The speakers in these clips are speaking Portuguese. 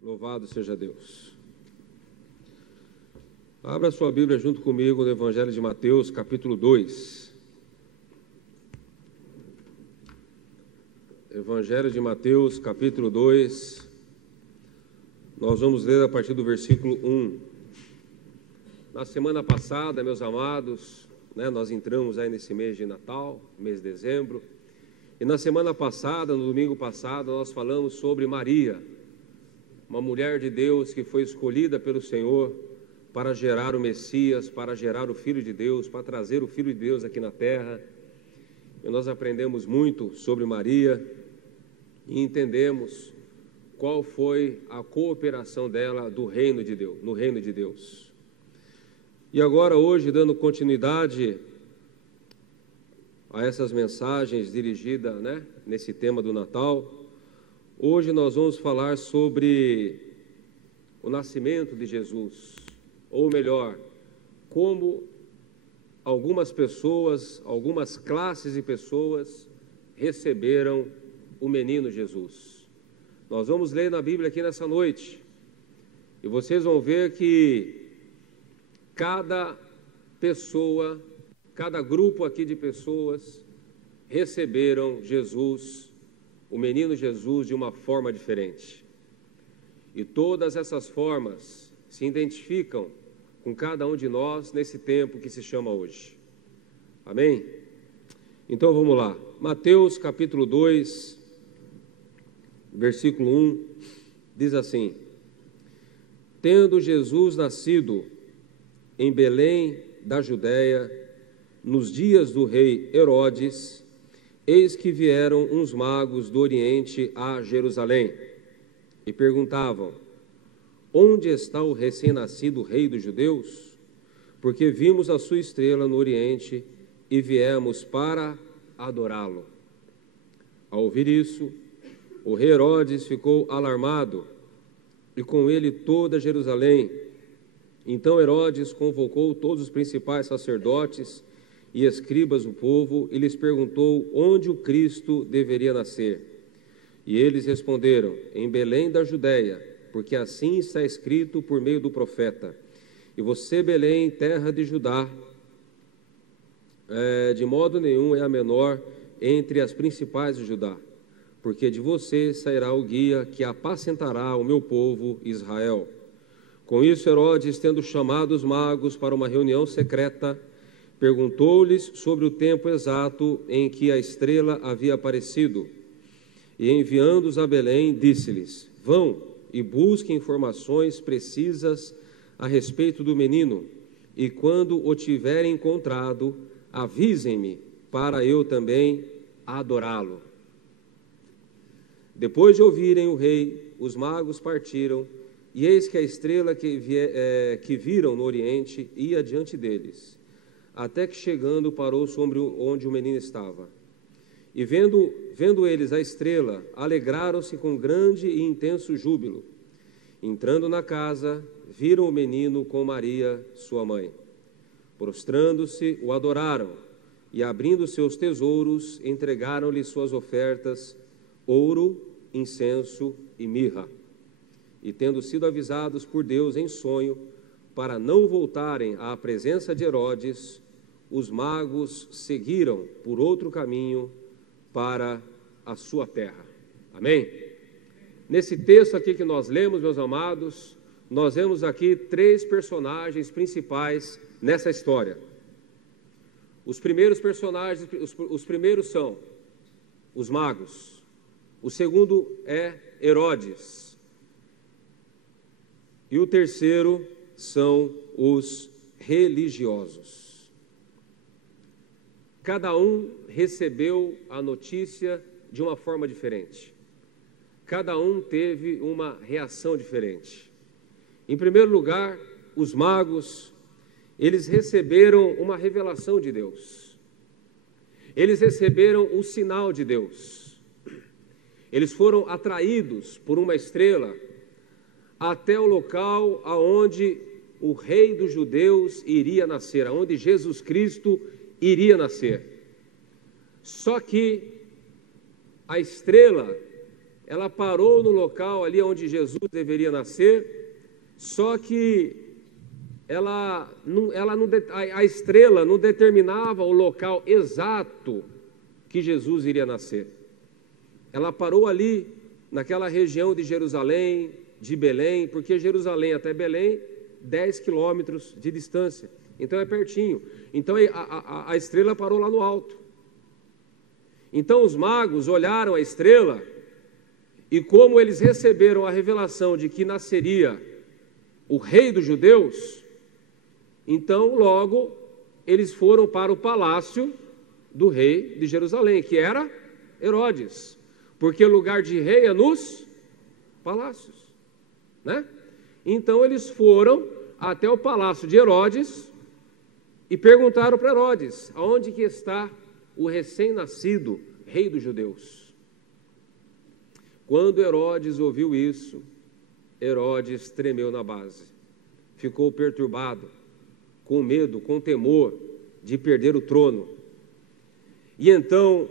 Louvado seja Deus. Abra sua Bíblia junto comigo no Evangelho de Mateus, capítulo 2. Evangelho de Mateus, capítulo 2. Nós vamos ler a partir do versículo 1. Na semana passada, meus amados, nós entramos aí nesse mês de Natal, mês de dezembro. E na semana passada, no domingo passado, nós falamos sobre Maria, uma mulher de Deus que foi escolhida pelo Senhor para gerar o Messias, para gerar o Filho de Deus, para trazer o Filho de Deus aqui na terra. E nós aprendemos muito sobre Maria e entendemos qual foi a cooperação dela no reino de Deus. E agora, hoje, dando continuidade a essas mensagens dirigidas, nesse tema do Natal, hoje nós vamos falar sobre o nascimento de Jesus, ou melhor, como algumas pessoas, algumas classes de pessoas receberam o menino Jesus. Nós vamos ler na Bíblia aqui nessa noite, e vocês vão ver que cada pessoa, cada grupo aqui de pessoas receberam Jesus, o menino Jesus, de uma forma diferente. E todas essas formas se identificam com cada um de nós nesse tempo que se chama hoje. Amém? Então vamos lá. Mateus capítulo 2, versículo 1, diz assim: Tendo Jesus nascido em Belém da Judéia, nos dias do rei Herodes, eis que vieram uns magos do Oriente a Jerusalém e perguntavam: Onde está o recém-nascido rei dos judeus? Porque vimos a sua estrela no Oriente e viemos para adorá-lo. Ao ouvir isso, o rei Herodes ficou alarmado e com ele toda Jerusalém. Então Herodes convocou todos os principais sacerdotes e escribas do povo e lhes perguntou onde o Cristo deveria nascer. E eles responderam: em Belém da Judéia, porque assim está escrito por meio do profeta: E você, Belém, terra de Judá, de modo nenhum é a menor entre as principais de Judá, porque de você sairá o guia que apacentará o meu povo Israel. Com isso, Herodes, tendo chamado os magos para uma reunião secreta, perguntou-lhes sobre o tempo exato em que a estrela havia aparecido. E enviando-os a Belém, disse-lhes: Vão e busquem informações precisas a respeito do menino, e quando o tiverem encontrado, avisem-me, para eu também adorá-lo. Depois de ouvirem o rei, os magos partiram, e eis que a estrela que viram no Oriente ia diante deles, até que chegando parou sobre onde o menino estava. E vendo eles a estrela, alegraram-se com grande e intenso júbilo. Entrando na casa, viram o menino com Maria, sua mãe. Prostrando-se, o adoraram, e abrindo seus tesouros, entregaram-lhe suas ofertas, ouro, incenso e mirra. E tendo sido avisados por Deus em sonho, para não voltarem à presença de Herodes, os magos seguiram por outro caminho para a sua terra. Amém? Nesse texto aqui que nós lemos, meus amados, nós vemos aqui três personagens principais nessa história. Os primeiros personagens, os primeiros são os magos. O segundo é Herodes. E o terceiro são os religiosos. Cada um recebeu a notícia de uma forma diferente. Cada um teve uma reação diferente. Em primeiro lugar, os magos, eles receberam uma revelação de Deus. Eles receberam o sinal de Deus. Eles foram atraídos por uma estrela até o local aonde o rei dos judeus iria nascer, aonde Jesus Cristo iria nascer. Só que a estrela ela parou no local ali onde Jesus deveria nascer, só que a estrela não determinava o local exato que Jesus iria nascer. Ela parou ali, naquela região de Jerusalém, de Belém, porque Jerusalém até Belém, 10 quilômetros de distância, então é pertinho. Então a estrela parou lá no alto. Então os magos olharam a estrela, e como eles receberam a revelação de que nasceria o rei dos judeus, então logo eles foram para o palácio do rei de Jerusalém, que era Herodes, porque o lugar de rei é nos palácios, né? Então eles foram até o palácio de Herodes e perguntaram para Herodes: aonde que está o recém-nascido rei dos judeus? Quando Herodes ouviu isso, Herodes tremeu na base, ficou perturbado, com medo, com temor de perder o trono. E então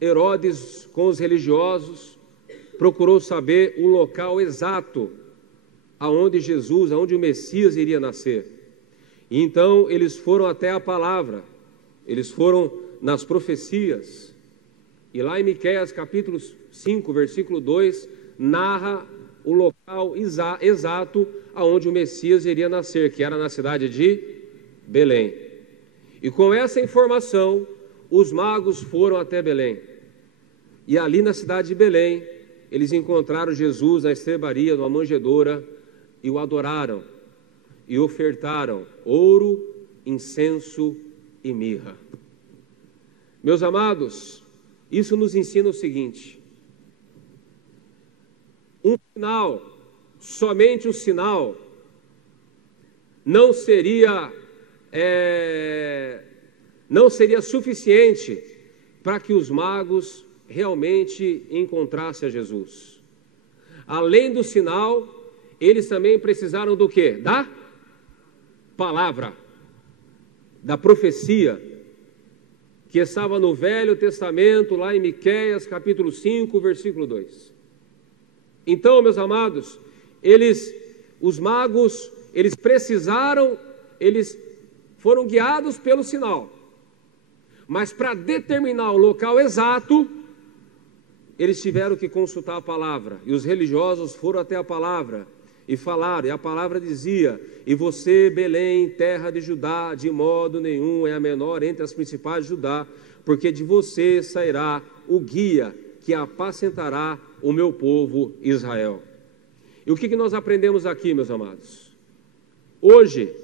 Herodes, com os religiosos, procurou saber o local exato aonde Jesus, aonde o Messias iria nascer. E então eles foram até a palavra, eles foram nas profecias, e lá em Miqueias capítulo 5, versículo 2, narra o local exato aonde o Messias iria nascer, que era na cidade de Belém. E com essa informação, os magos foram até Belém. E ali na cidade de Belém, eles encontraram Jesus na estrebaria, numa manjedoura, e o adoraram, e ofertaram ouro, incenso e mirra. Meus amados, isso nos ensina o seguinte: um sinal, somente o sinal, não seria suficiente para que os magos realmente encontrassem a Jesus. Além do sinal, eles também precisaram do quê? Da palavra, da profecia, que estava no Velho Testamento, lá em Miqueias, capítulo 5, versículo 2. Então, meus amados, os magos, eles foram guiados pelo sinal, mas para determinar o local exato, eles tiveram que consultar a palavra, e os religiosos foram até a palavra e falaram, e a palavra dizia: e você, Belém, terra de Judá, de modo nenhum é a menor entre as principais de Judá, porque de você sairá o guia que apacentará o meu povo Israel. E o que nós aprendemos aqui, meus amados? Hoje,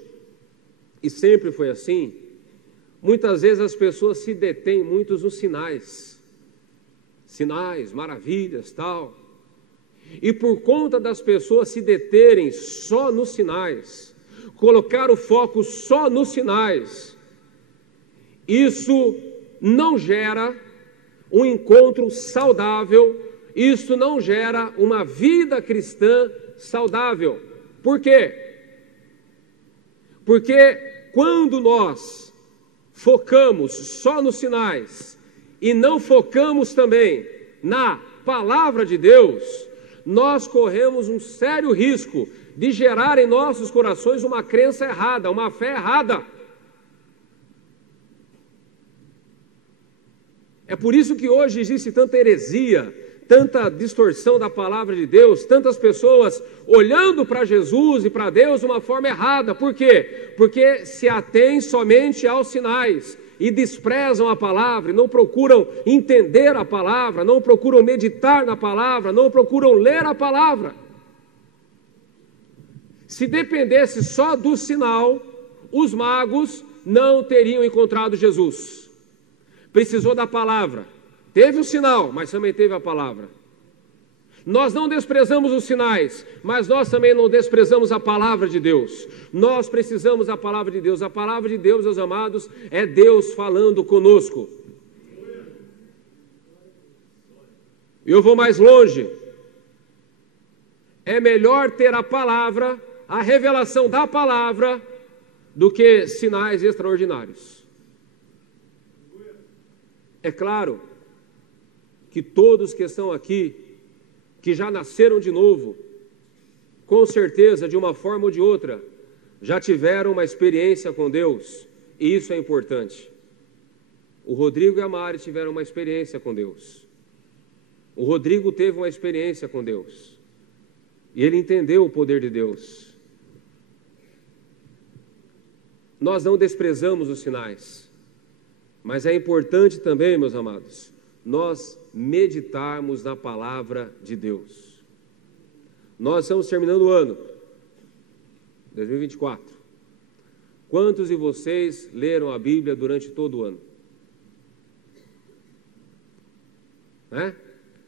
e sempre foi assim, muitas vezes as pessoas se detêm muito nos sinais, maravilhas, tal. E por conta das pessoas se deterem só nos sinais, colocar o foco só nos sinais, isso não gera um encontro saudável, isso não gera uma vida cristã saudável. Por quê? Porque quando nós focamos só nos sinais e não focamos também na palavra de Deus, nós corremos um sério risco de gerar em nossos corações uma crença errada, uma fé errada. É por isso que hoje existe tanta heresia, tanta distorção da palavra de Deus, tantas pessoas olhando para Jesus e para Deus de uma forma errada. Por quê? Porque se atêm somente aos sinais e desprezam a palavra, não procuram entender a palavra, não procuram meditar na palavra, não procuram ler a palavra. Se dependesse só do sinal, os magos não teriam encontrado Jesus. Precisou da palavra. Teve o sinal, mas também teve a palavra. Nós não desprezamos os sinais, mas nós também não desprezamos a palavra de Deus. Nós precisamos da palavra de Deus. A palavra de Deus, meus amados, é Deus falando conosco. Eu vou mais longe. É melhor ter a palavra, a revelação da palavra, do que sinais extraordinários. É claro que todos que estão aqui que já nasceram de novo, com certeza, de uma forma ou de outra, já tiveram uma experiência com Deus, e isso é importante. O Rodrigo e a Mari tiveram uma experiência com Deus. O Rodrigo teve uma experiência com Deus, e ele entendeu o poder de Deus. Nós não desprezamos os sinais, mas é importante também, meus amados, nós meditarmos na palavra de Deus. Nós estamos terminando o ano 2024. Quantos de vocês leram a Bíblia durante todo o ano?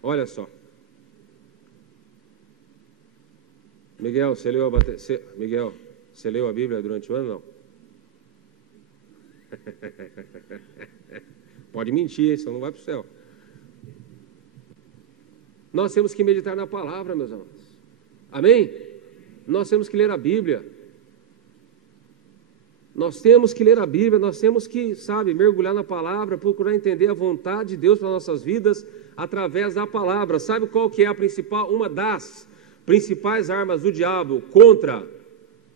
Olha só. Miguel, você leu a Bíblia durante o ano? Não. Pode mentir, senão não vai para o céu. Nós temos que meditar na palavra, meus amados. Amém? Nós temos que ler a Bíblia. Nós temos que ler a Bíblia, nós temos que, mergulhar na palavra, procurar entender a vontade de Deus para nossas vidas através da palavra. Sabe qual que é uma das principais armas do diabo contra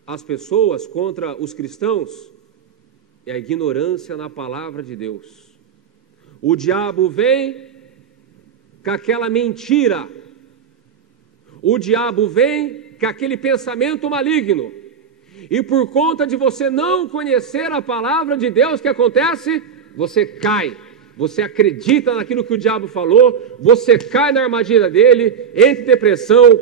as pessoas, contra os cristãos? É a ignorância na palavra de Deus. O diabo vem com aquela mentira. O diabo vem com aquele pensamento maligno. E por conta de você não conhecer a palavra de Deus, o que acontece? Você cai. Você acredita naquilo que o diabo falou, você cai na armadilha dele, entra em depressão,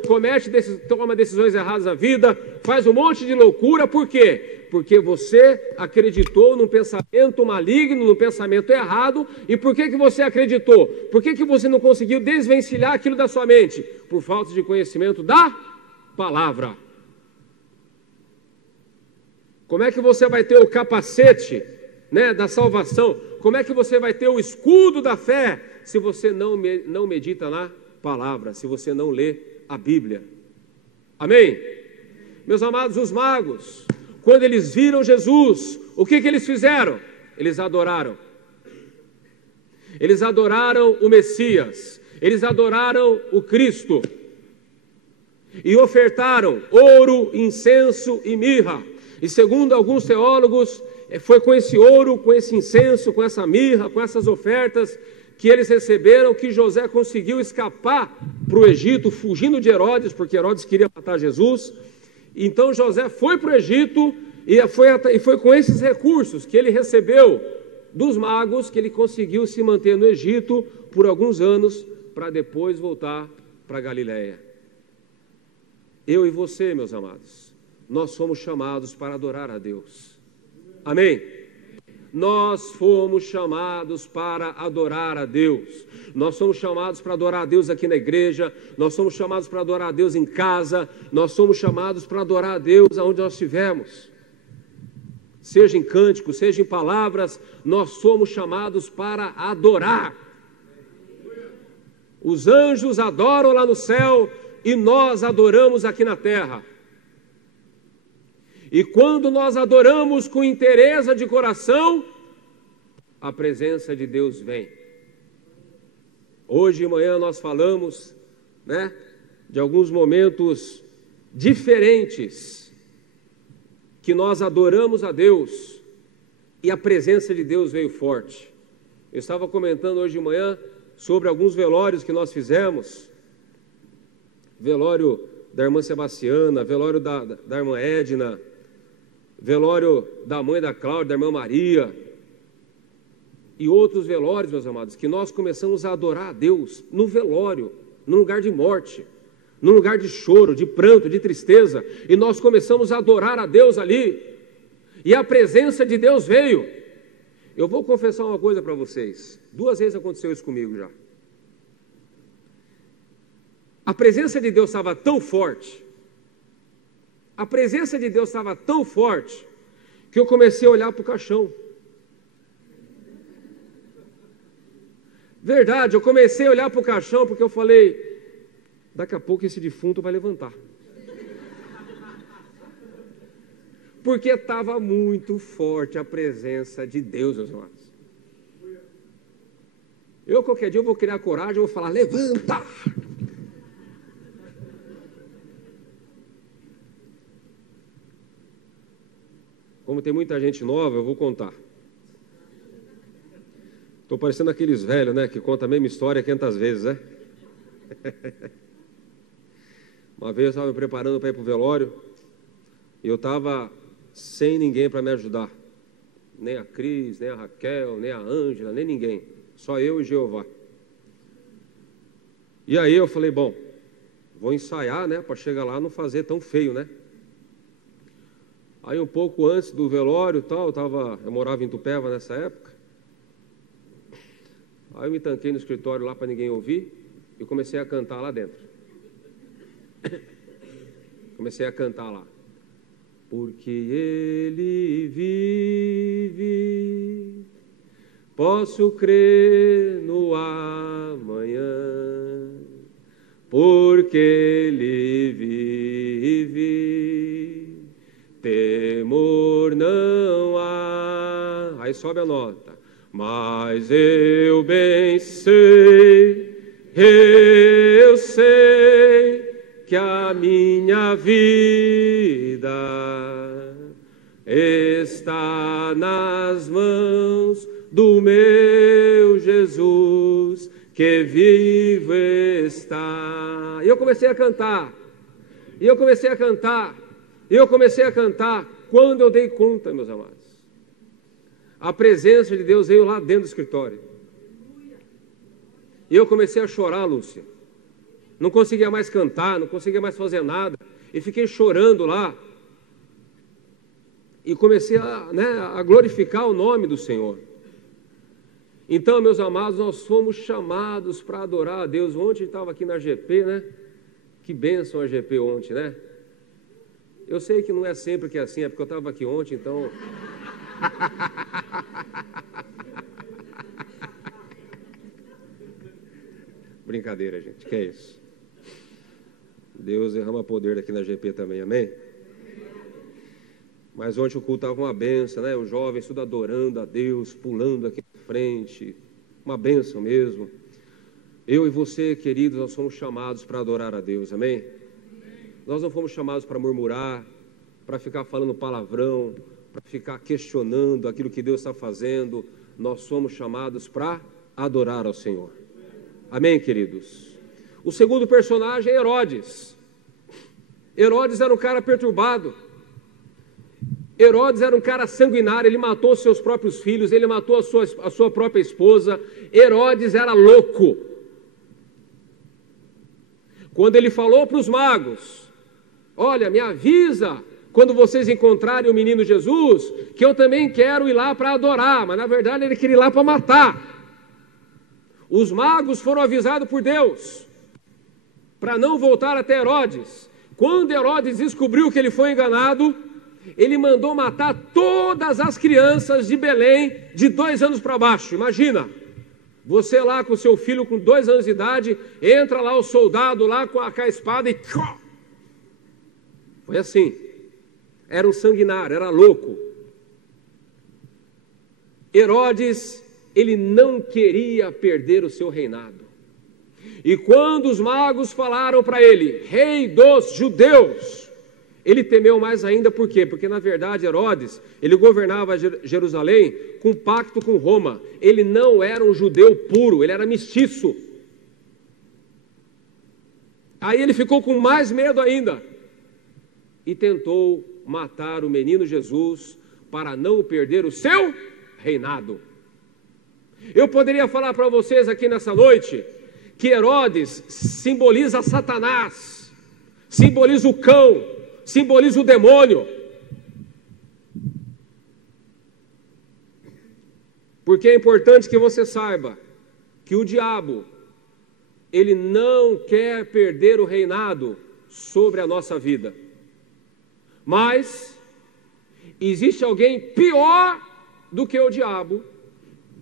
toma decisões erradas na vida, faz um monte de loucura. Por quê? Porque você acreditou num pensamento maligno, num pensamento errado. E por que você acreditou? Por que você não conseguiu desvencilhar aquilo da sua mente? Por falta de conhecimento da palavra. Como é que você vai ter o capacete, da salvação? Como é que você vai ter o escudo da fé se você não medita na palavra, se você não lê a Bíblia? Amém? Meus amados, os magos, quando eles viram Jesus, o que eles fizeram? Eles adoraram. Eles adoraram o Messias, eles adoraram o Cristo e ofertaram ouro, incenso e mirra. E segundo alguns teólogos, foi com esse ouro, com esse incenso, com essa mirra, com essas ofertas que eles receberam, que José conseguiu escapar para o Egito, fugindo de Herodes, porque Herodes queria matar Jesus. Então José foi para o Egito e foi com esses recursos que ele recebeu dos magos que ele conseguiu se manter no Egito por alguns anos, para depois voltar para Galiléia. Eu e você, meus amados, nós somos chamados para adorar a Deus. Amém? Nós fomos chamados para adorar a Deus. Nós somos chamados para adorar a Deus aqui na igreja. Nós somos chamados para adorar a Deus em casa. Nós somos chamados para adorar a Deus aonde nós estivermos. Seja em cânticos, seja em palavras, nós somos chamados para adorar. Os anjos adoram lá no céu e nós adoramos aqui na terra. E quando nós adoramos com inteireza de coração, a presença de Deus vem. Hoje de manhã nós falamos, de alguns momentos diferentes que nós adoramos a Deus e a presença de Deus veio forte. Eu estava comentando hoje de manhã sobre alguns velórios que nós fizemos. Velório da irmã Sebastiana, velório da irmã Edna, velório da mãe da Cláudia, da irmã Maria, e outros velórios, meus amados, que nós começamos a adorar a Deus no velório, num lugar de morte, num lugar de choro, de pranto, de tristeza, e nós começamos a adorar a Deus ali, e a presença de Deus veio. Eu vou confessar uma coisa para vocês, 2 vezes aconteceu isso comigo já. A presença de Deus estava tão forte, que eu comecei a olhar para o caixão. Verdade, eu comecei a olhar para o caixão porque eu falei, daqui a pouco esse defunto vai levantar. Porque estava muito forte a presença de Deus, meus amados. Qualquer dia eu vou criar coragem, eu vou falar, levanta! Como tem muita gente nova, eu vou contar. Estou parecendo aqueles velhos, né? Que contam a mesma história 500 vezes, né? Uma vez eu estava me preparando para ir para o velório e eu estava sem ninguém para me ajudar. Nem a Cris, nem a Raquel, nem a Ângela, nem ninguém. Só eu e Jeová. E aí eu falei, bom, vou ensaiar, né? Para chegar lá não fazer tão feio, né? Aí um pouco antes do velório e tal, eu morava em Itupeva nessa época. Aí eu me tanquei no escritório lá para ninguém ouvir e comecei a cantar lá dentro. Comecei a cantar lá. Porque Ele vive, posso crer no amanhã. Porque Ele vive, temor não há. Aí sobe a nota. Mas eu bem sei, que a minha vida está nas mãos do meu Jesus, que vivo está. E eu comecei a cantar, quando eu dei conta, meus amados. A presença de Deus veio lá dentro do escritório. E eu comecei a chorar, Lúcia. Não conseguia mais cantar, não conseguia mais fazer nada. E fiquei chorando lá. E comecei a glorificar o nome do Senhor. Então, meus amados, nós fomos chamados para adorar a Deus. Ontem estava aqui na GP, né? Que bênção a GP ontem, né? Eu sei que não é sempre que é assim, é porque eu estava aqui ontem, então... Brincadeira, gente, que é isso? Deus derrama poder aqui na GP também, amém? Mas ontem o culto estava uma benção, né? Os jovens tudo adorando a Deus, pulando aqui na frente, uma benção mesmo. Eu e você, queridos, nós somos chamados para adorar a Deus, amém? Nós não fomos chamados para murmurar, para ficar falando palavrão, para ficar questionando aquilo que Deus está fazendo. Nós somos chamados para adorar ao Senhor. Amém, queridos? O segundo personagem é Herodes. Herodes era um cara perturbado. Herodes era um cara sanguinário, ele matou seus próprios filhos, ele matou a sua própria esposa. Herodes era louco. Quando ele falou para os magos, olha, me avisa quando vocês encontrarem o menino Jesus, que eu também quero ir lá para adorar, mas na verdade ele queria ir lá para matar. Os magos foram avisados por Deus para não voltar até Herodes. Quando Herodes descobriu que ele foi enganado, ele mandou matar todas as crianças de Belém de 2 anos para baixo. Imagina, você lá com seu filho com 2 anos de idade, entra lá o soldado lá com a espada e... Foi assim. Era um sanguinário, era louco. Herodes, ele não queria perder o seu reinado. E quando os magos falaram para ele, rei dos judeus, ele temeu mais ainda. Por quê? Porque na verdade Herodes, ele governava Jerusalém com pacto com Roma. Ele não era um judeu puro, ele era mestiço. Aí ele ficou com mais medo ainda e tentou matar o menino Jesus para não perder o seu reinado. Eu poderia falar para vocês aqui nessa noite que Herodes simboliza Satanás, simboliza o cão, simboliza o demônio. Porque é importante que você saiba que o diabo, ele não quer perder o reinado sobre a nossa vida. Mas existe alguém pior do que o diabo,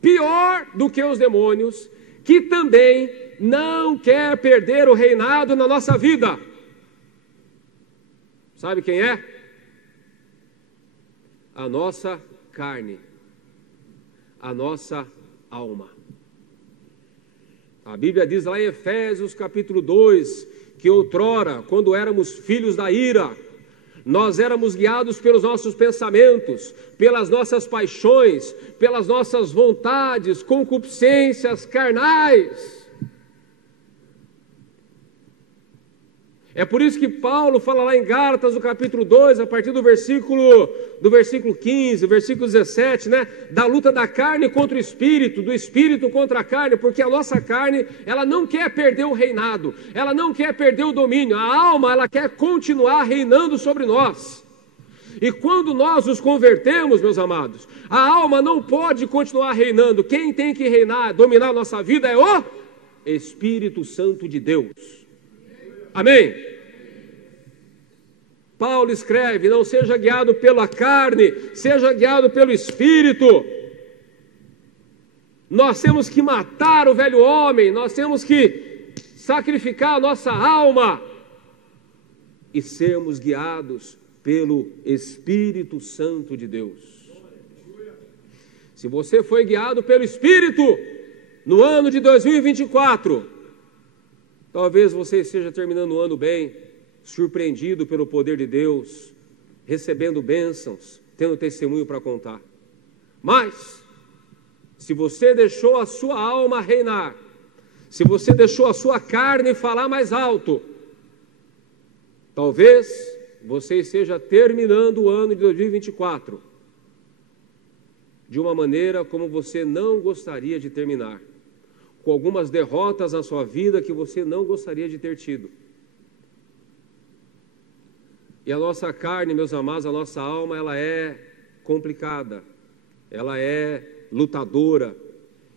pior do que os demônios, que também não quer perder o reinado na nossa vida. Sabe quem é? A nossa carne, a nossa alma. A Bíblia diz lá em Efésios capítulo 2, que outrora, quando éramos filhos da ira, Nós éramos guiados pelos nossos pensamentos, pelas nossas paixões, pelas nossas vontades, concupiscências carnais. É por isso que Paulo fala lá em Gálatas, no capítulo 2, a partir do versículo 15, versículo 17, né? Da luta da carne contra o espírito, do espírito contra a carne, porque a nossa carne, ela não quer perder o reinado, ela não quer perder o domínio, a alma, ela quer continuar reinando sobre nós. E quando nós nos convertemos, meus amados, a alma não pode continuar reinando, quem tem que reinar, dominar a nossa vida é o Espírito Santo de Deus. Amém? Paulo escreve, não seja guiado pela carne, seja guiado pelo Espírito. Nós temos que matar o velho homem, nós temos que sacrificar a nossa alma e sermos guiados pelo Espírito Santo de Deus. Se você foi guiado pelo Espírito no ano de 2024, talvez você esteja terminando o ano bem, surpreendido pelo poder de Deus, recebendo bênçãos, tendo testemunho para contar. Mas, se você deixou a sua alma reinar, se você deixou a sua carne falar mais alto, talvez você esteja terminando o ano de 2024 de uma maneira como você não gostaria de terminar, com algumas derrotas na sua vida que você não gostaria de ter tido. E a nossa carne, meus amados, a nossa alma, ela é complicada, ela é lutadora,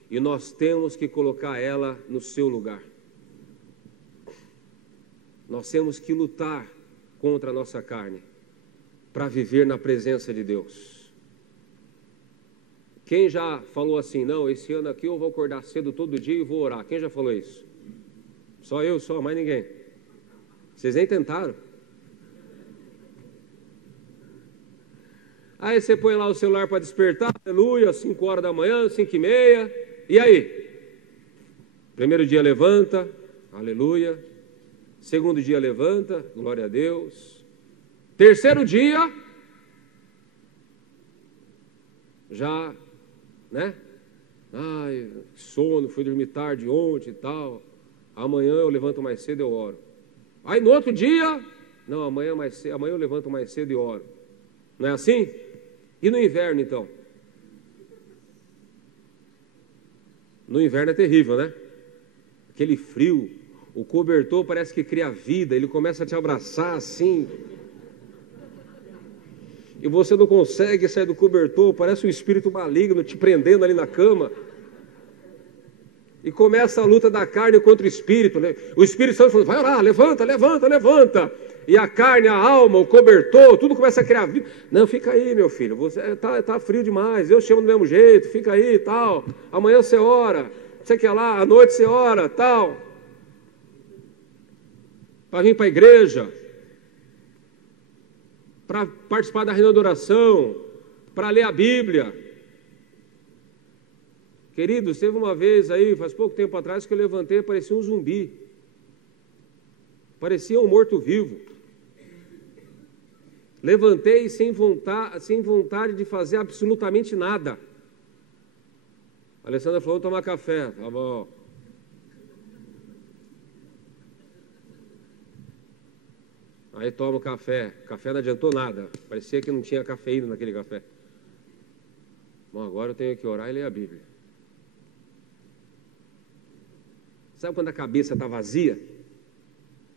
e nós temos que colocar ela no seu lugar. Nós temos que lutar contra a nossa carne, para viver na presença de Deus. Quem já falou assim, não, esse ano aqui eu vou acordar cedo todo dia e vou orar? Quem já falou isso? Só eu, só, mais ninguém. Vocês nem tentaram. Aí você põe lá o celular para despertar, aleluia, 5 horas da manhã, 5h30, e aí? Primeiro dia levanta, aleluia. Segundo dia levanta, glória a Deus. Terceiro dia, já, né? Ai, sono, fui dormir tarde ontem e tal. Amanhã eu levanto mais cedo e eu oro. Aí no outro dia, não, amanhã eu levanto mais cedo e oro. Não é assim? E no inverno, então? No inverno é terrível, né? Aquele frio, o cobertor parece que cria vida, ele começa a te abraçar assim. E você não consegue sair do cobertor, parece um espírito maligno te prendendo ali na cama. E começa a luta da carne contra o espírito, né? O Espírito Santo falando, vai orar, levanta, levanta, levanta. E a carne, a alma, o cobertor, tudo começa a criar vida. Não, fica aí, meu filho, você tá frio demais, eu chamo do mesmo jeito, fica aí e tal. Amanhã você ora, você quer lá, à noite você ora, tal. Para vir para a igreja, para participar da reunião de oração, para ler a Bíblia. Queridos, teve uma vez aí, faz pouco tempo atrás, que eu levantei e parecia um zumbi. Parecia um morto-vivo. Levantei sem vontade de fazer absolutamente nada. A Alessandra falou, tomar café. Tá bom. Aí tomo café. Café não adiantou nada. Parecia que não tinha cafeína naquele café. Bom, agora eu tenho que orar e ler a Bíblia. Sabe quando a cabeça está vazia?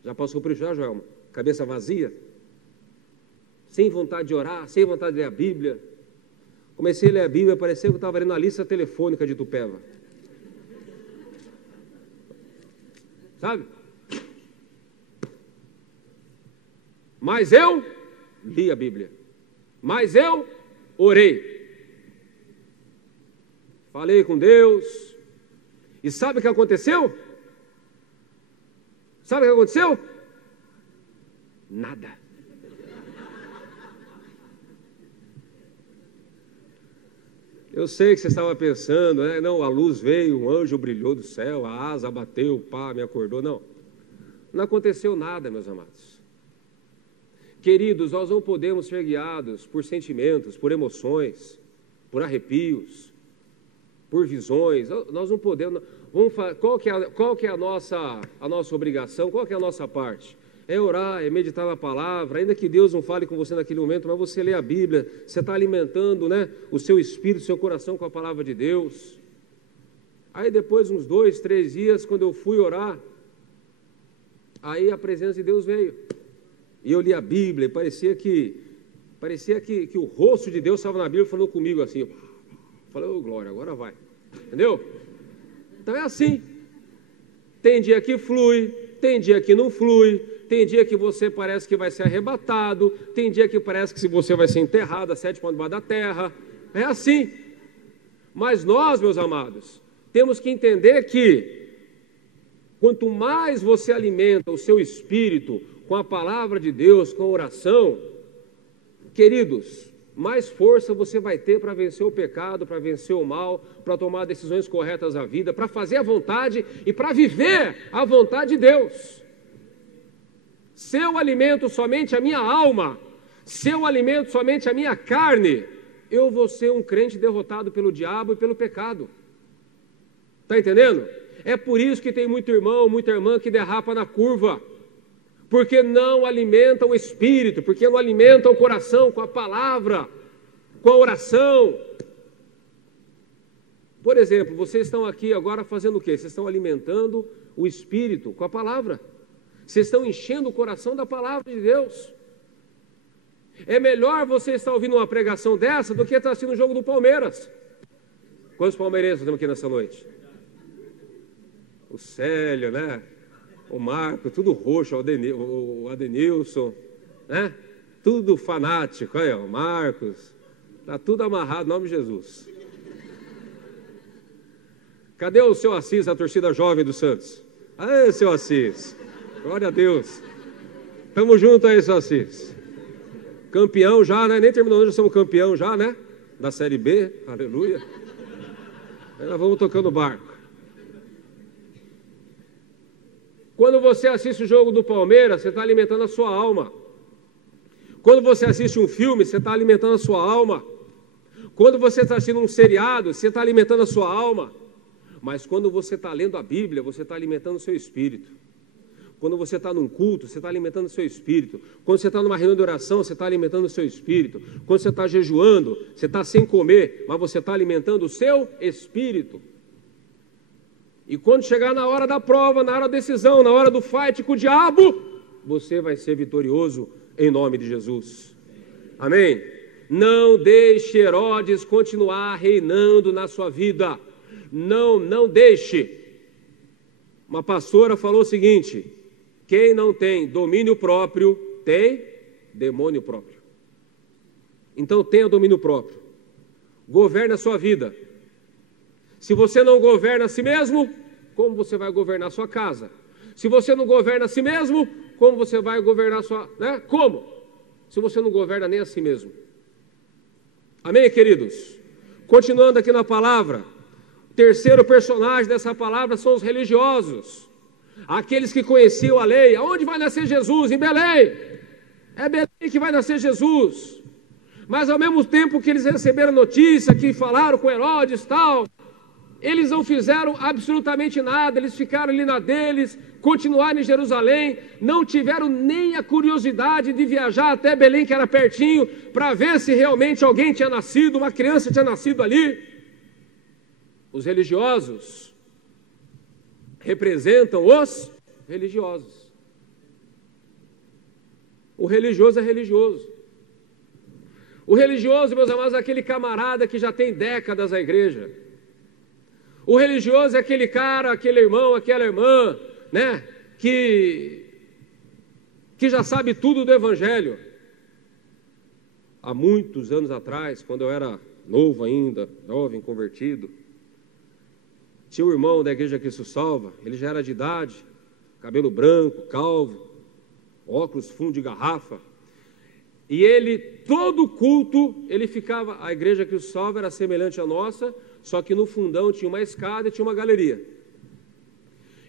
Já passou por isso, já, Joelma? Cabeça vazia? Sem vontade de orar, sem vontade de ler a Bíblia. Comecei a ler a Bíblia, parecia que eu estava lendo a lista telefônica de Itupeva. Sabe? Mas eu li a Bíblia. Mas eu orei. Falei com Deus. E sabe o que aconteceu? Sabe o que aconteceu? Nada. Eu sei que você estava pensando, né? Não, a luz veio, um anjo brilhou do céu, a asa bateu, pá, me acordou. Não, não aconteceu nada, meus amados. Queridos, nós não podemos ser guiados por sentimentos, por emoções, por arrepios, por visões. Nós não podemos. Qual que é a nossa obrigação? Qual que é a nossa parte? É orar, é meditar na palavra, ainda que Deus não fale com você naquele momento, mas você lê a Bíblia, você está alimentando, né, o seu espírito, o seu coração com a palavra de Deus. Aí depois, uns 2, 3 dias, quando eu fui orar, aí a presença de Deus veio. E eu li a Bíblia e parecia que o rosto de Deus estava na Bíblia falando comigo assim. Eu falei, ô glória, agora vai. Entendeu? Então é assim. Tem dia que flui, tem dia que não flui, tem dia que você parece que vai ser arrebatado, tem dia que parece que você vai ser enterrado a 7 pontos debaixo da terra. É assim. Mas nós, meus amados, temos que entender que quanto mais você alimenta o seu espírito com a palavra de Deus, com a oração, queridos, mais força você vai ter para vencer o pecado, para vencer o mal, para tomar decisões corretas na vida, para fazer a vontade e para viver a vontade de Deus. Se eu alimento somente a minha alma, se eu alimento somente a minha carne, eu vou ser um crente derrotado pelo diabo e pelo pecado. Está entendendo? É por isso que tem muito irmão, muita irmã que derrapa na curva, porque não alimenta o espírito, porque não alimenta o coração com a palavra, com a oração. Por exemplo, vocês estão aqui agora fazendo o quê? Vocês estão alimentando o espírito com a palavra. Vocês estão enchendo o coração da palavra de Deus. É melhor você estar ouvindo uma pregação dessa do que estar assistindo o jogo do Palmeiras. Quantos palmeirenses estamos aqui nessa noite? O Célio, né? O Marco, tudo roxo, o Adenilson, né? Tudo fanático, aí, ó, o Marcos, está tudo amarrado, em nome de Jesus. Cadê o seu Assis, a torcida jovem do Santos? Aê, seu Assis, glória a Deus. Tamo junto aí, seu Assis. Campeão já, né? Nem terminou, já somos campeão já, né? Da Série B, aleluia. Aí nós vamos tocando o barco. Quando você assiste o jogo do Palmeiras, você está alimentando a sua alma. Quando você assiste um filme, você está alimentando a sua alma. Quando você está assistindo um seriado, você está alimentando a sua alma. Mas quando você está lendo a Bíblia, você está alimentando o seu espírito. Quando você está num culto, você está alimentando o seu espírito. Quando você está numa reunião de oração, você está alimentando o seu espírito. Quando você está jejuando, você está sem comer, mas você está alimentando o seu espírito. E quando chegar na hora da prova, na hora da decisão, na hora do fight com o diabo, você vai ser vitorioso em nome de Jesus. Amém? Não deixe Herodes continuar reinando na sua vida. Não deixe. Uma pastora falou o seguinte: quem não tem domínio próprio, tem demônio próprio. Então tenha domínio próprio. Governe a sua vida. Se você não governa a si mesmo, como você vai governar a sua casa? Se você não governa a si mesmo, como você vai governar a sua... né? Como? Se você não governa nem a si mesmo. Amém, queridos? Continuando aqui na palavra, o terceiro personagem dessa palavra são os religiosos. Aqueles que conheciam a lei. Aonde vai nascer Jesus? Em Belém. É Belém que vai nascer Jesus. Mas ao mesmo tempo que eles receberam notícia, que falaram com Herodes e tal, eles não fizeram absolutamente nada, eles ficaram ali na deles, continuaram em Jerusalém, não tiveram nem a curiosidade de viajar até Belém, que era pertinho, para ver se realmente alguém tinha nascido, uma criança tinha nascido ali. Os religiosos representam os religiosos. O religioso é religioso. O religioso, meus amados, é aquele camarada que já tem décadas na igreja. O religioso é aquele cara, aquele irmão, aquela irmã, né, que já sabe tudo do evangelho. Há muitos anos atrás, quando eu era novo ainda, jovem, convertido, tinha um irmão da igreja Cristo Salva, ele já era de idade, cabelo branco, calvo, óculos fundo de garrafa, e ele, todo culto, ele ficava, a igreja Cristo Salva era semelhante à nossa, só que no fundão tinha uma escada e tinha uma galeria.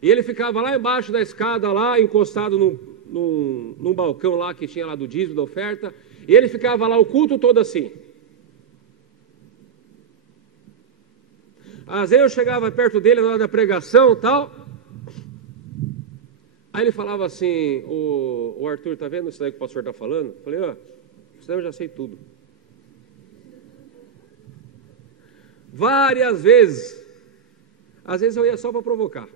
E ele ficava lá embaixo da escada, lá encostado num balcão lá que tinha lá do dízimo, da oferta, e ele ficava lá o culto todo assim. Às vezes eu chegava perto dele na hora da pregação e tal, aí ele falava assim, o Arthur, tá vendo isso daí que o pastor está falando? Eu falei, isso daí eu já sei tudo. Várias vezes, às vezes eu ia só para provocar.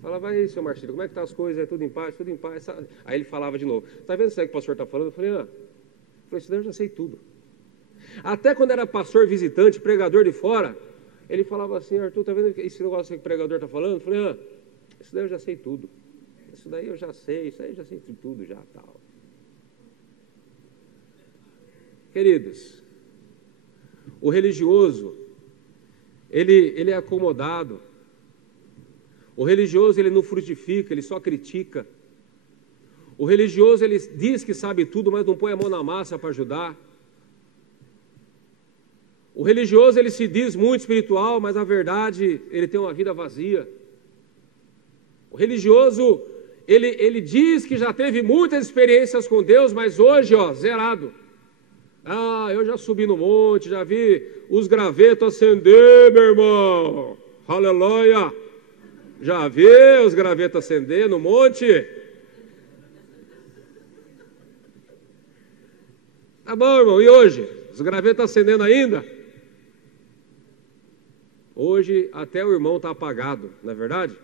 Falava, aí, seu Marcelo, como é que tá as coisas? É tudo em paz, tudo em paz. Aí ele falava de novo, tá vendo isso aí que o pastor está falando? Eu falei, isso daí eu já sei tudo. Até quando era pastor visitante, pregador de fora, ele falava assim, Arthur, tá vendo esse negócio que o pregador está falando? Eu falei, isso daí eu já sei tudo. Isso daí eu já sei, isso aí eu já sei tudo já, tal. Queridos, o religioso, ele é acomodado. O religioso, ele não frutifica, ele só critica. O religioso, ele diz que sabe tudo, mas não põe a mão na massa para ajudar. O religioso, ele se diz muito espiritual, mas na verdade, ele tem uma vida vazia. O religioso, ele diz que já teve muitas experiências com Deus, mas hoje, zerado. Eu já subi no monte, já vi os gravetos acender, meu irmão. Aleluia. Já vi os gravetos acender no monte? Tá bom, irmão, e hoje? Os gravetos acendendo ainda? Hoje até o irmão está apagado, não é verdade?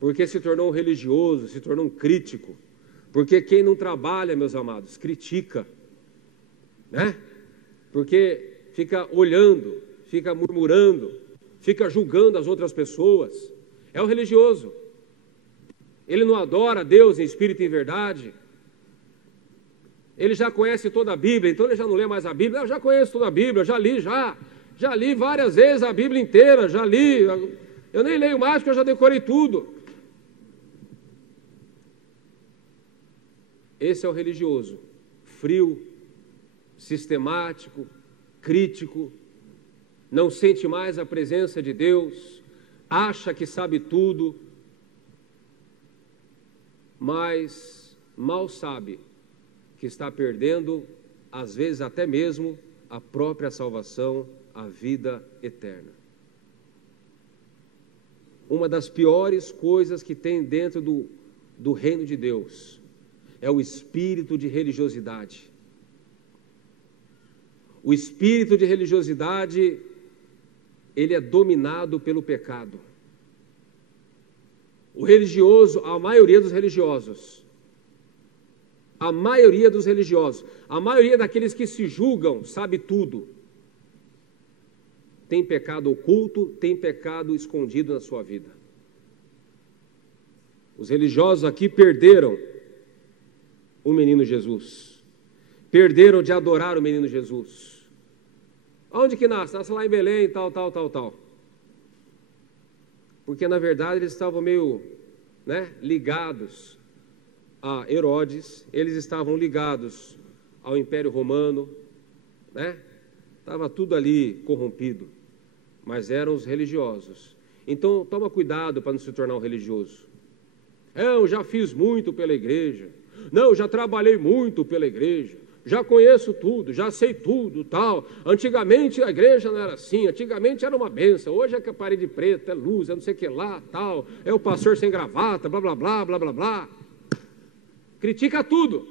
Porque se tornou um religioso, se tornou um crítico. Porque quem não trabalha, meus amados, critica, né? Porque fica olhando, fica murmurando, fica julgando as outras pessoas. É o religioso. Ele não adora a Deus em espírito e em verdade. Ele já conhece toda a Bíblia, então ele já não lê mais a Bíblia. Eu já conheço toda a Bíblia, já li várias vezes a Bíblia inteira, já li. Eu nem leio mais porque eu já decorei tudo. Esse é o religioso, frio, sistemático, crítico, não sente mais a presença de Deus, acha que sabe tudo, mas mal sabe que está perdendo, às vezes até mesmo, a própria salvação, a vida eterna. Uma das piores coisas que tem dentro do reino de Deus é o espírito de religiosidade. O espírito de religiosidade, ele é dominado pelo pecado. O religioso, a maioria dos religiosos, a maioria daqueles que se julgam, sabe tudo. Tem pecado oculto, tem pecado escondido na sua vida. Os religiosos aqui perderam o menino Jesus. Perderam de adorar o menino Jesus. Onde que nasce? Nasce lá em Belém, tal. Porque na verdade eles estavam meio, ligados a Herodes, eles estavam ligados ao Império Romano, Estava tudo ali corrompido, mas eram os religiosos. Então toma cuidado para não se tornar um religioso. Eu já fiz muito pela igreja. Não, já trabalhei muito pela igreja. Já conheço tudo, já sei tudo, tal. Antigamente a igreja não era assim, antigamente era uma benção. Hoje é que a parede preta, é luz, é não sei o que lá, tal. É o pastor sem gravata, blá, blá, blá, blá, blá, blá. Critica tudo,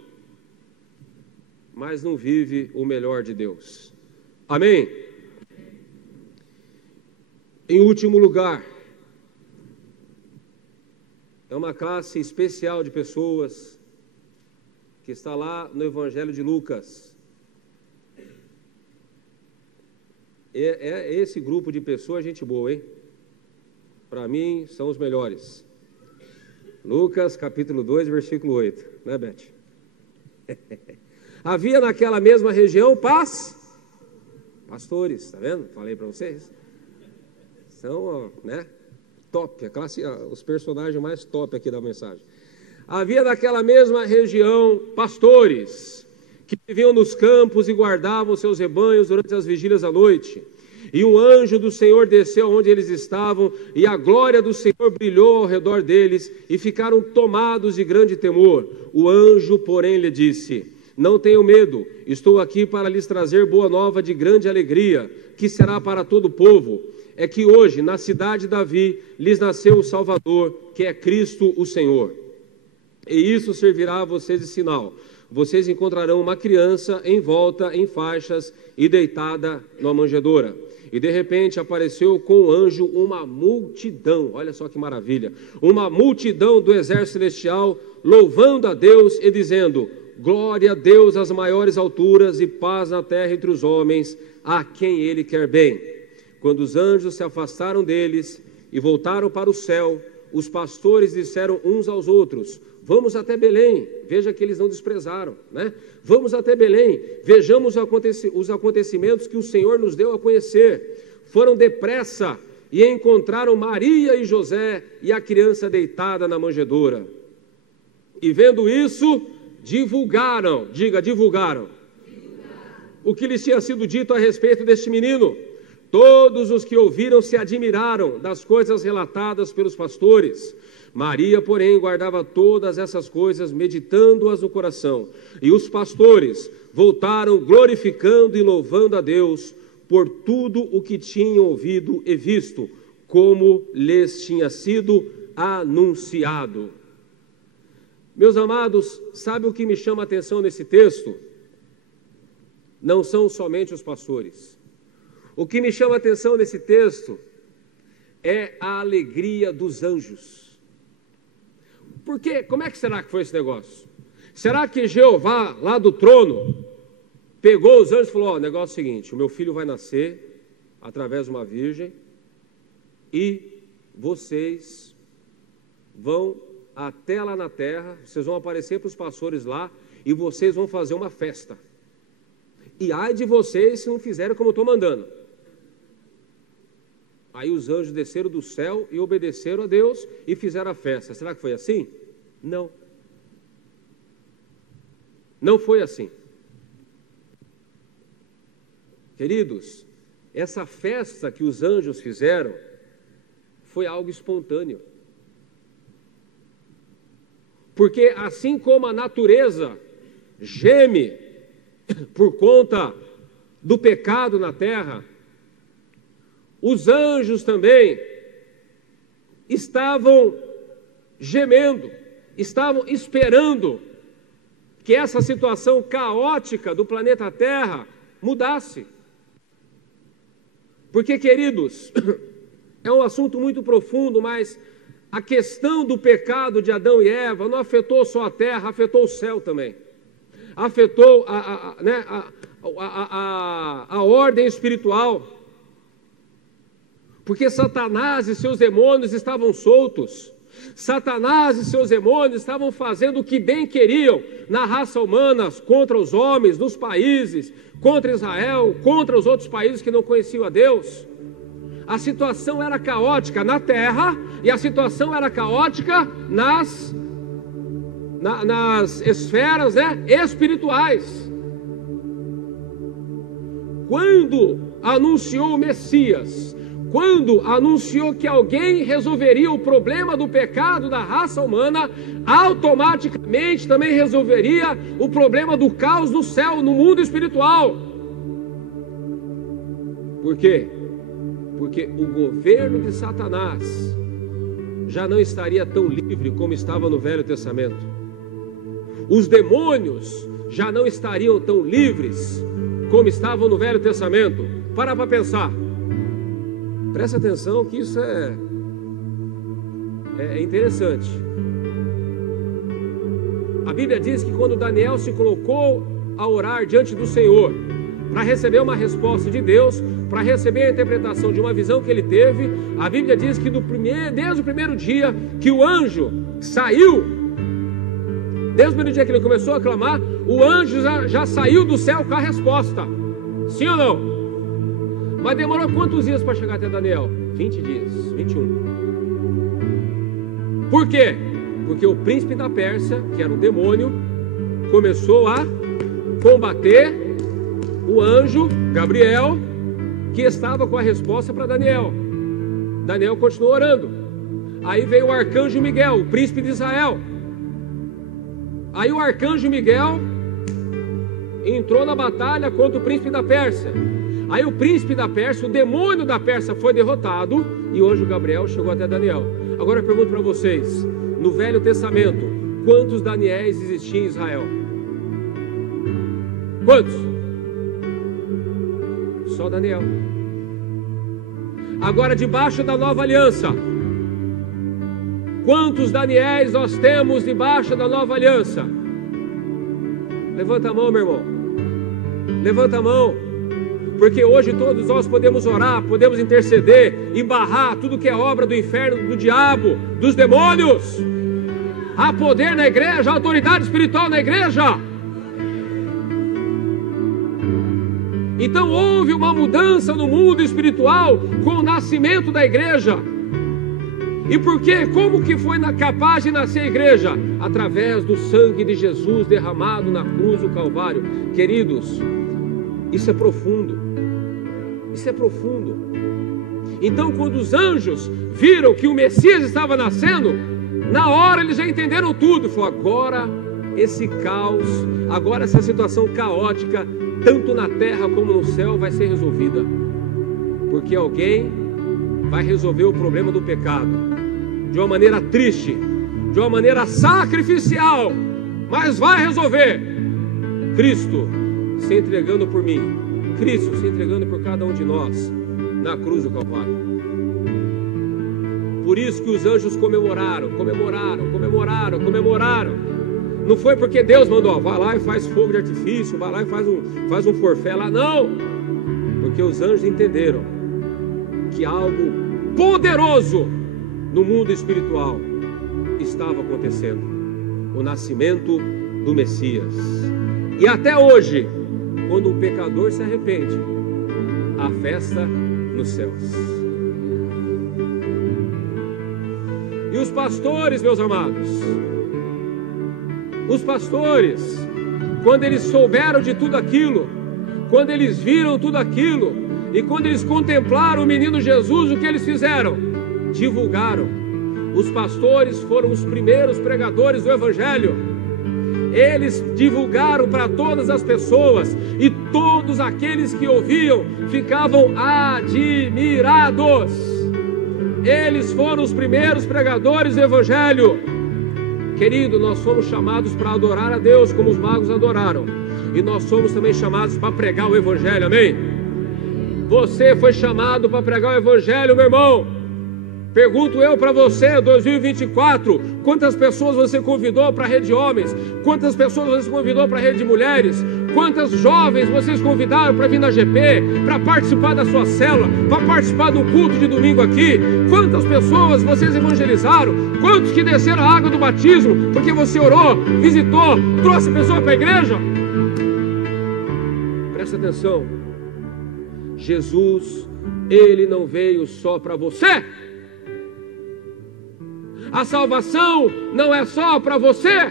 mas não vive o melhor de Deus. Amém? Em último lugar, é uma classe especial de pessoas que está lá no Evangelho de Lucas. É esse grupo de pessoas, gente boa, hein? Para mim, são os melhores. Lucas, capítulo 2, versículo 8. Né, Beth? Havia naquela mesma região pastores, tá vendo? Falei para vocês. São, top, a classe, os personagens mais top aqui da mensagem. Havia naquela mesma região pastores que viviam nos campos e guardavam seus rebanhos durante as vigílias da noite. E um anjo do Senhor desceu onde eles estavam, e a glória do Senhor brilhou ao redor deles, e ficaram tomados de grande temor. O anjo, porém, lhe disse: não tenham medo, estou aqui para lhes trazer boa nova de grande alegria, que será para todo o povo. É que hoje, na cidade de Davi, lhes nasceu o Salvador, que é Cristo o Senhor. E isso servirá a vocês de sinal. Vocês encontrarão uma criança envolta em faixas e deitada numa manjedoura. E de repente apareceu com o anjo uma multidão, olha só que maravilha, uma multidão do exército celestial, louvando a Deus e dizendo: glória a Deus às maiores alturas e paz na terra entre os homens, a quem Ele quer bem. Quando os anjos se afastaram deles e voltaram para o céu, os pastores disseram uns aos outros: vamos até Belém. Veja que eles não desprezaram, né? Vamos até Belém, vejamos os acontecimentos que o Senhor nos deu a conhecer. Foram depressa e encontraram Maria e José e a criança deitada na manjedoura. E vendo isso, divulgaram, diga, divulgaram, o que lhes tinha sido dito a respeito deste menino. Todos os que ouviram se admiraram das coisas relatadas pelos pastores. Maria, porém, guardava todas essas coisas, meditando-as no coração. E os pastores voltaram glorificando e louvando a Deus por tudo o que tinham ouvido e visto, como lhes tinha sido anunciado. Meus amados, sabe o que me chama a atenção nesse texto? Não são somente os pastores. O que me chama a atenção nesse texto é a alegria dos anjos. Porque, como é que será que foi esse negócio? Será que Jeová, lá do trono, pegou os anjos e falou: ó, o negócio é o seguinte, o meu filho vai nascer através de uma virgem e vocês vão até lá na terra, vocês vão aparecer para os pastores lá e vocês vão fazer uma festa. E ai de vocês se não fizerem como eu estou mandando. Aí os anjos desceram do céu e obedeceram a Deus e fizeram a festa. Será que foi assim? Não. Não foi assim. Queridos, essa festa que os anjos fizeram foi algo espontâneo. Porque assim como a natureza geme por conta do pecado na terra, os anjos também estavam gemendo, estavam esperando que essa situação caótica do planeta Terra mudasse. Porque, queridos, é um assunto muito profundo, mas a questão do pecado de Adão e Eva não afetou só a terra, afetou o céu também. Afetou a ordem espiritual. Porque Satanás e seus demônios estavam soltos. Satanás e seus demônios estavam fazendo o que bem queriam na raça humana, contra os homens, nos países, contra Israel, contra os outros países que não conheciam a Deus. A situação era caótica na terra e a situação era caótica nas esferas, né, espirituais. Quando anunciou o Messias, quando anunciou que alguém resolveria o problema do pecado da raça humana, automaticamente também resolveria o problema do caos no céu, no mundo espiritual. Por quê? Porque o governo de Satanás já não estaria tão livre como estava no Velho Testamento. Os demônios já não estariam tão livres como estavam no Velho Testamento. Para pensar. Presta atenção que isso é interessante. A Bíblia diz que quando Daniel se colocou a orar diante do Senhor, para receber uma resposta de Deus, para receber a interpretação de uma visão que ele teve, a Bíblia diz que desde o primeiro dia que o anjo saiu, desde o primeiro dia que ele começou a clamar, o anjo já saiu do céu com a resposta. Sim ou não? Mas demorou quantos dias para chegar até Daniel? 20 dias, 21. Por quê? Porque o príncipe da Pérsia, que era um demônio, começou a combater o anjo Gabriel, que estava com a resposta para Daniel. Daniel continuou orando. Aí veio o arcanjo Miguel, o príncipe de Israel. Aí o arcanjo Miguel entrou na batalha contra o príncipe da Pérsia. Aí o príncipe da Pérsia, o demônio da Pérsia foi derrotado e o anjo Gabriel chegou até Daniel. Agora eu pergunto para vocês, no Velho Testamento, quantos Daniéis existiam em Israel? Quantos? Só Daniel. Agora debaixo da nova aliança, quantos Daniéis nós temos debaixo da nova aliança? Levanta a mão, meu irmão. Levanta a mão. Porque hoje todos nós podemos orar, podemos interceder e barrar tudo que é obra do inferno, do diabo, dos demônios. Há poder na igreja, há autoridade espiritual na igreja. Então houve uma mudança no mundo espiritual com o nascimento da igreja. E por quê? Como que foi capaz de nascer a igreja? Através do sangue de Jesus derramado na cruz do Calvário. Queridos, isso é profundo. Isso é profundo. Então quando os anjos viram que o Messias estava nascendo, na hora eles já entenderam tudo. Falou, agora esse caos, agora essa situação caótica, tanto na terra como no céu, vai ser resolvida. Porque alguém vai resolver o problema do pecado de uma maneira triste, de uma maneira sacrificial, mas vai resolver. Cristo se entregando por mim, Cristo se entregando por cada um de nós na cruz do Calvário. Por isso que os anjos comemoraram. Não foi porque Deus mandou, vai lá e faz fogo de artifício, vai lá e faz um forfé lá, não. Porque os anjos entenderam que algo poderoso no mundo espiritual estava acontecendo. O nascimento do Messias. E até hoje, quando um pecador se arrepende, há festa nos céus. E os pastores, meus amados, os pastores, quando eles souberam de tudo aquilo, quando eles viram tudo aquilo, e quando eles contemplaram o menino Jesus, o que eles fizeram? Divulgaram. Os pastores foram os primeiros pregadores do Evangelho. Eles divulgaram para todas as pessoas, e todos aqueles que ouviam ficavam admirados. Eles foram os primeiros pregadores do Evangelho. Querido, nós somos chamados para adorar a Deus como os magos adoraram, e nós somos também chamados para pregar o Evangelho, amém? Você foi chamado para pregar o Evangelho, meu irmão. Pergunto eu para você, 2024, quantas pessoas você convidou para a rede de homens? Quantas pessoas você convidou para a rede de mulheres? Quantas jovens vocês convidaram para vir na GP, para participar da sua célula, para participar do culto de domingo aqui? Quantas pessoas vocês evangelizaram? Quantos que desceram a água do batismo, porque você orou, visitou, trouxe pessoa para a igreja? Presta atenção, Jesus, Ele não veio só para você. A salvação não é só para você.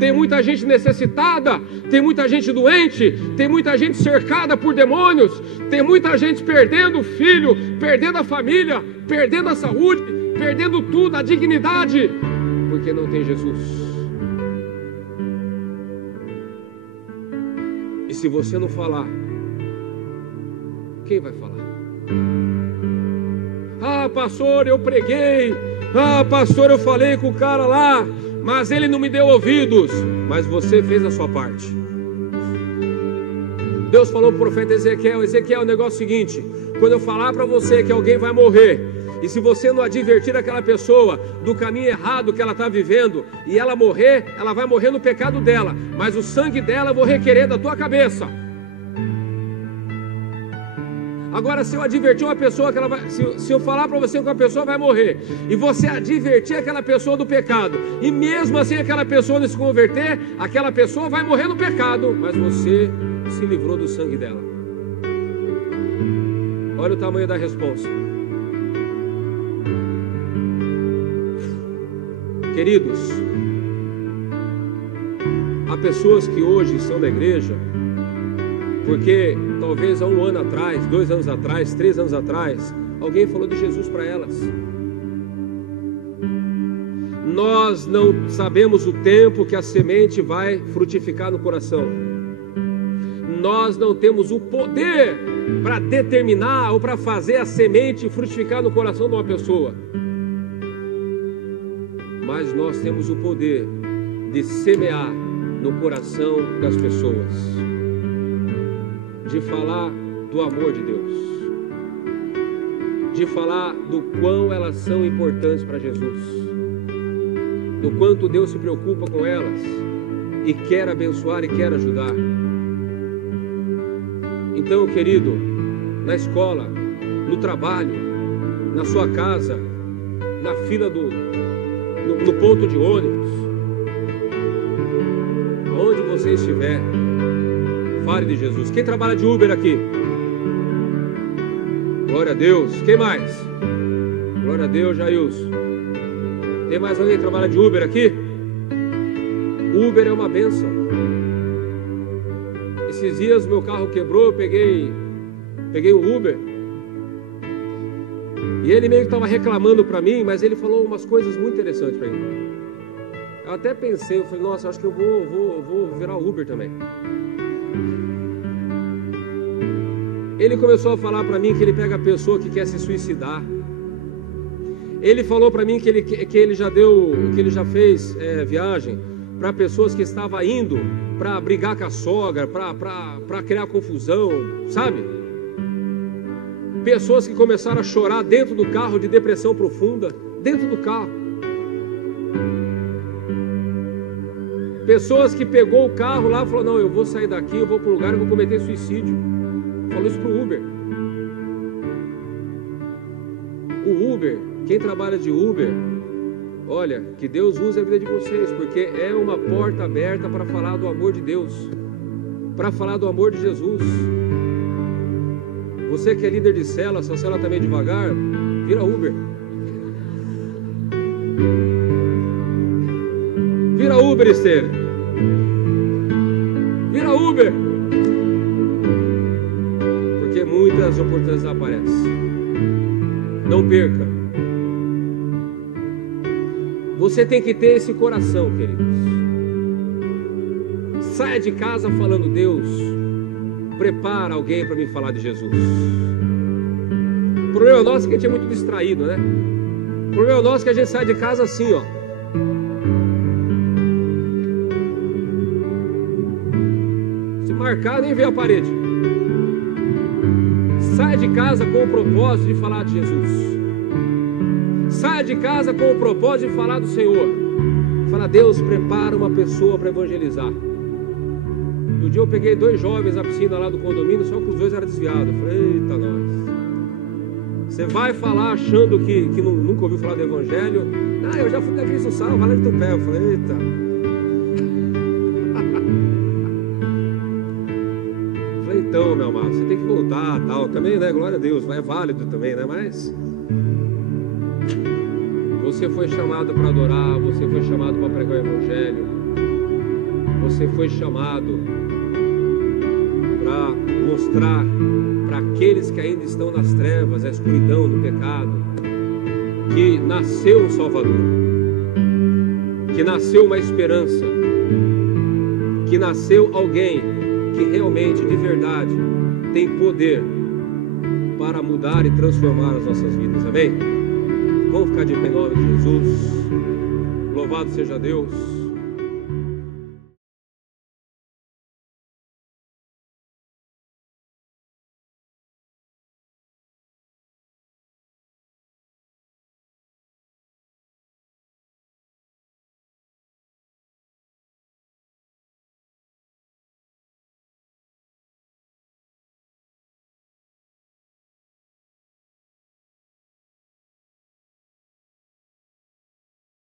Tem muita gente necessitada, tem muita gente doente, tem muita gente cercada por demônios, tem muita gente perdendo o filho, perdendo a família, perdendo a saúde, perdendo tudo, a dignidade, porque não tem Jesus. E se você não falar, quem vai falar? Ah, pastor, eu preguei. Ah, pastor, eu falei com o cara lá, mas ele não me deu ouvidos. Mas você fez a sua parte. Deus falou para o profeta Ezequiel: Ezequiel, o negócio é o seguinte, quando eu falar para você que alguém vai morrer, e se você não advertir aquela pessoa do caminho errado que ela está vivendo, e ela morrer, ela vai morrer no pecado dela, mas o sangue dela eu vou requerer da tua cabeça. Agora, se eu advertir uma pessoa que ela vai, se eu falar para você que uma pessoa vai morrer, e você advertir aquela pessoa do pecado, e mesmo assim aquela pessoa não se converter, aquela pessoa vai morrer no pecado, mas você se livrou do sangue dela. Olha o tamanho da resposta. Queridos, há pessoas que hoje são da igreja porque talvez há 1 ano atrás, 2 anos atrás, 3 anos atrás, alguém falou de Jesus para elas. Nós não sabemos o tempo que a semente vai frutificar no coração. Nós não temos o poder para determinar ou para fazer a semente frutificar no coração de uma pessoa. Mas nós temos o poder de semear no coração das pessoas, de falar do amor de Deus, de falar do quão elas são importantes para Jesus, do quanto Deus se preocupa com elas e quer abençoar e quer ajudar. Então, querido, na escola, no trabalho, na sua casa, na fila no ponto de ônibus, onde você estiver, fale de Jesus. Quem trabalha de Uber aqui? Glória a Deus. Quem mais? Glória a Deus, Jailson. Tem mais alguém que trabalha de Uber aqui? Uber é uma bênção. Esses dias meu carro quebrou, eu peguei um Uber. E ele meio que estava reclamando para mim, mas ele falou umas coisas muito interessantes para mim. Eu até pensei, eu falei, nossa, acho que eu vou virar Uber também. Ele começou a falar para mim que ele pega a pessoa que quer se suicidar. Ele falou para mim que ele já fez viagem para pessoas que estavam indo para brigar com a sogra, para criar confusão, sabe? Pessoas que começaram a chorar dentro do carro de depressão profunda, dentro do carro. Pessoas que pegou o carro lá e falou, não, eu vou sair daqui, eu vou para um lugar, eu vou cometer suicídio. Falou isso pro Uber. O Uber, quem trabalha de Uber, olha, que Deus use a vida de vocês, porque é uma porta aberta para falar do amor de Deus, para falar do amor de Jesus. Você que é líder de célula, sua célula está meio devagar, vira Uber. Vira Uber, Esther. Vira Uber. Porque muitas oportunidades aparecem. Não perca. Você tem que ter esse coração, queridos. Saia de casa falando, Deus, prepara alguém para me falar de Jesus. O problema nosso é que a gente é muito distraído, né? O problema nosso é que a gente sai de casa assim, ó. Se marcar, nem vê a parede. Saia de casa com o propósito de falar de Jesus. Saia de casa com o propósito de falar do Senhor. Fala, Deus, prepara uma pessoa para evangelizar. No dia eu peguei 2 jovens na piscina lá do condomínio, só que os 2 eram desviados. Eu falei, eita nós. Você vai falar achando que nunca ouviu falar do Evangelho. Ah, eu já fui da Cristo Salvo, vai lá de Tupé. Eu falei, eita. Eu falei, então, meu amado, você tem que voltar, tal. Também, né, glória a Deus, é válido também, né, mas... Você foi chamado para adorar, você foi chamado para pregar o Evangelho. Você foi chamado para mostrar para aqueles que ainda estão nas trevas, a escuridão, no pecado, que nasceu um Salvador, que nasceu uma esperança, que nasceu alguém que realmente, de verdade, tem poder para mudar e transformar as nossas vidas. Amém? Vamos ficar de pé em nome de Jesus. Louvado seja Deus.